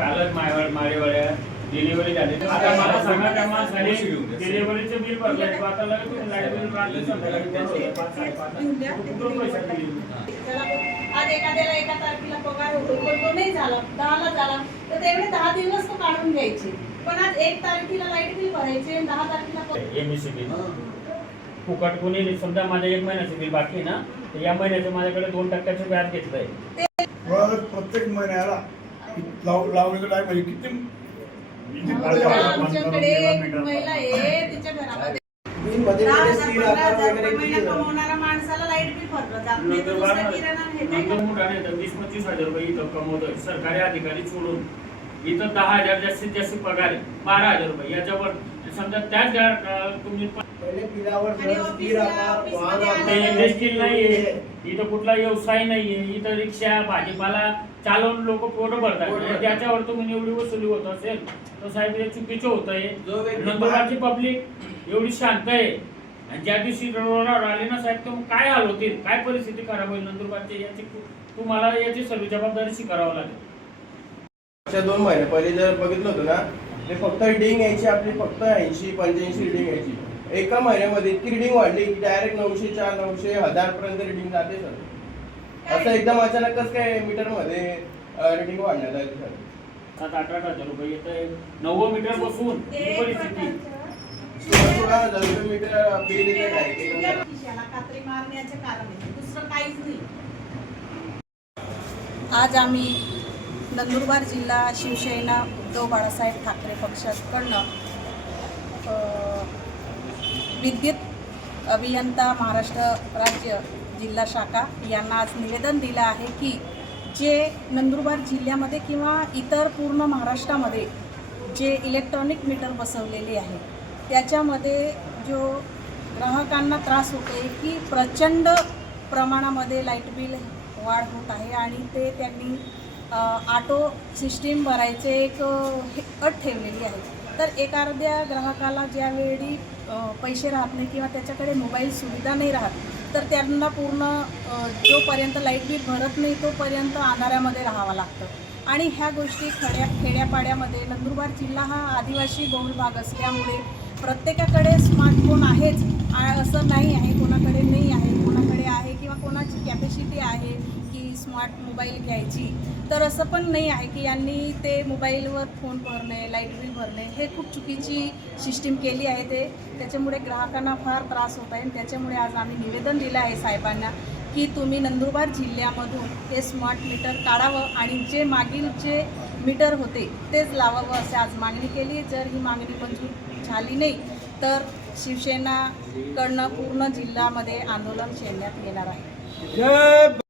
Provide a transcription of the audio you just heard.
कालच माळेवाड्या डिलिव्हरी झाली. आता मला सांगा त्या माणसाने डिलिव्हरीचं बिल भरलंय, आता लगेच तुम्ही लाईट बिल रात्री संध्याकाळी भरलं 5-5.5 कुठून पैसे दिले? आज एखाद्याला एका तारखेला पगार होतो पण तो नाही झाला, 10ला झाला तर तेवढे 10 दिवस तो काढून घ्यायचे. पण आज 1 तारखेला लाईट बिल भरायचे, 10 तारखेला एमएससी बिल फुकट कोणी समजा माझ्या 1 महिन्याचं बिल बाकी आहे ना, तर या महिन्याचं माझ्याकडे 2% व्याज घेतलंय. प्रत्येक महिन्याला लावलेलं आहे म्हणजे किती आमच्याकडे एक महिला आहे, तिच्या घरामध्ये 10,000-15,000 महिना कमवणारा माणसाला लाईट बिल भरलं जात नाही. तर दुसरा किराणा हे नाही का? 20-25 हजार रुपये इथं कमवतोय सरकारी अधिकारी सोडून. इथं 10,000 जास्तीत जास्त पगार आहे, 12,000 रुपये. याच्यावर समजा त्याच तुम्ही इंडस्ट्री नाहीये इथं, कुठला व्यवसाय नाहीये इथं, रिक्षा भाजीपाला चालवून लोक पोट भरतात. त्याच्यावर तुम्ही निवडी वसुली होत असेल तर साहेब हे चुकीचं होत आहे. नंदुरबारची पब्लिक एवढी शांत आहे आणि ज्या दिवशी रोडावर आले ना साहेब तर काय हाल होतील, काय परिस्थिती खराब होईल नंदुरबारची, याची तुम्हाला याची सर्व जबाबदारी स्वीकारावं लागेल. 2 महिने पहिले जर बघितलं होतं ना, ते फक्त रिडिंग यायची आपली फक्त 80-85 रिडिंग यायची. एका महिन्यामध्ये इतकी रिडिंग वाढली की डायरेक्ट 900, 900, 1000 पर्यंत रिडिंग जाते सर. असं एकदम अचानकच काय मीटर मध्ये रिडिंग वाढण्यात आली सर. 7-8 हजार रुपये येत आहे 90 मीटर बसून परिस्थिती. 16,000 रुपये मीटर बिल येते डायरेक्ट. खिशाला कात्री मारण्याचे कारण आहे, दुसरं काहीच नाही. आज आम्ही नंदुरबार जिल्हा शिवसेना उद्धव बाळासाहेब ठाकरे पक्षाकडनं विद्युत अभियंता महाराष्ट्र राज्य जिल्हा शाखा यांना आज निवेदन दिलं आहे की जे नंदुरबार जिल्ह्यामध्ये किंवा इतर पूर्ण महाराष्ट्रामध्ये जे इलेक्ट्रॉनिक मीटर बसवलेले आहे त्याच्यामध्ये जो ग्राहकांना त्रास होतो आहे की प्रचंड प्रमाणामध्ये लाईट बिल वाढ होत आहे आणि ते त्यांनी ऑटो सिस्टीम भरायचे एक अट ठेवलेली आहे. तर एक अर्ध्या ग्राहकाला ज्यावेळी पैसे राहत नाही किंवा त्याच्याकडे मोबाईल सुविधा नाही राहत तर त्यांना पूर्ण जोपर्यंत लाईट बिल भरत नाही तोपर्यंत अंधाऱ्यामध्ये राहावं लागतं. आणि ह्या गोष्टी खेड्यापाड्यामध्ये नंदुरबार जिल्हा हा आदिवासी बहुल भाग असल्यामुळे प्रत्येकाकडे स्मार्टफोन आहेच असं नाही आहे, कोणाकडे नाही आहे, कोणाकडे आहे किंवा कोणाची कॅपॅसिटी आहे की स्मार्ट मोबाईल घ्यायची. तर असं पण नाही आहे की यांनी ते मोबाईलवर फोन भरणे, लाईट बिल भरणे हे खूप चुकीची सिस्टीम केली आहे. त्याच्यामुळे ग्राहकांना फार त्रास होत आहे. त्याच्यामुळे आज आम्ही निवेदन दिलं आहे साहेबांना की तुम्ही नंदुरबार जिल्ह्यामधून हे स्मार्ट मीटर काढावं आणि जे मागील जे मीटर होते तेच लावावं असे आज मागणी केली. जर ही मागणी मंजूर झाली नाही तर शिवसेनाकडनं पूर्ण जिल्ह्यामध्ये आंदोलन छेडण्यात येणार आहे.